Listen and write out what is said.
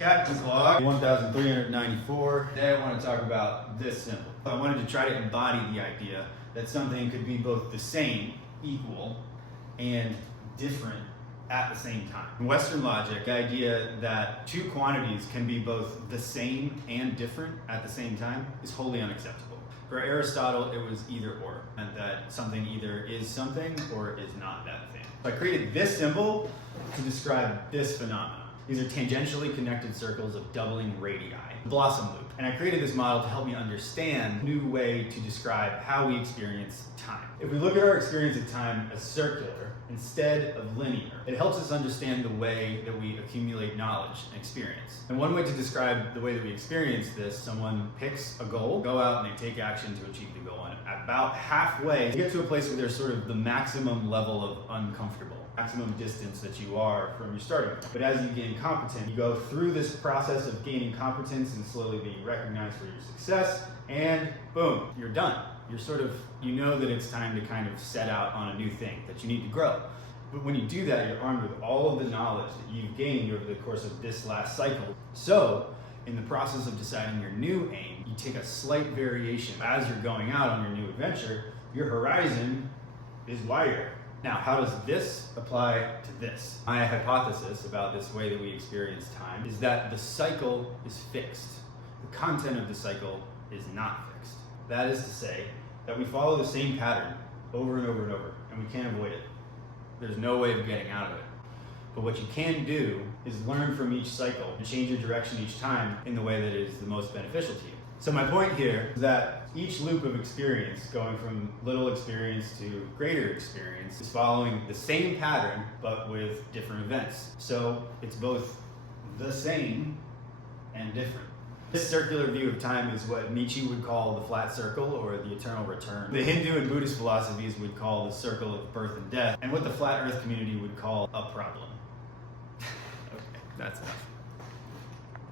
Captain's log 1394. Today I want to talk about this symbol. I wanted to try to embody the idea that something could be both the same, equal, and different at the same time. In Western logic, the idea that two quantities can be both the same and different at the same time is wholly unacceptable. For Aristotle, it was either or, meant that something either is something or is not that thing. So I created this symbol to describe this phenomenon. These are tangentially connected circles of doubling radii, the blossom loop. And I created this model to help me understand a new way to describe how we experience time. If we look at our experience of time as circular instead of linear, it helps us understand the way that we accumulate knowledge and experience. And one way to describe the way that we experience this, someone picks a goal, go out and they take action to achieve the goal. And about halfway, you get to a place where there's sort of the maximum level of uncomfortable, maximum distance that you are from your starting point. But as you gain competence, you go through this process of gaining competence and slowly being recognized for your success, and boom, you're done. You know that it's time to kind of set out on a new thing, that you need to grow. But when you do that, you're armed with all of the knowledge that you've gained over the course of this last cycle. So, in the process of deciding your new aim, you take a slight variation. As you're going out on your new adventure, your horizon is wider. Now, how does this apply to this? My hypothesis about this way that we experience time is that the cycle is fixed. The content of the cycle is not fixed. That is to say that we follow the same pattern over and over and over, and we can't avoid it. There's no way of getting out of it. But what you can do is learn from each cycle and change your direction each time in the way that is the most beneficial to you. So my point here is that each loop of experience, going from little experience to greater experience, is following the same pattern, but with different events. So it's both the same and different. This circular view of time is what Nietzsche would call the flat circle or the eternal return. The Hindu and Buddhist philosophies would call the circle of birth and death, and what the flat earth community would call a problem. Okay, that's enough.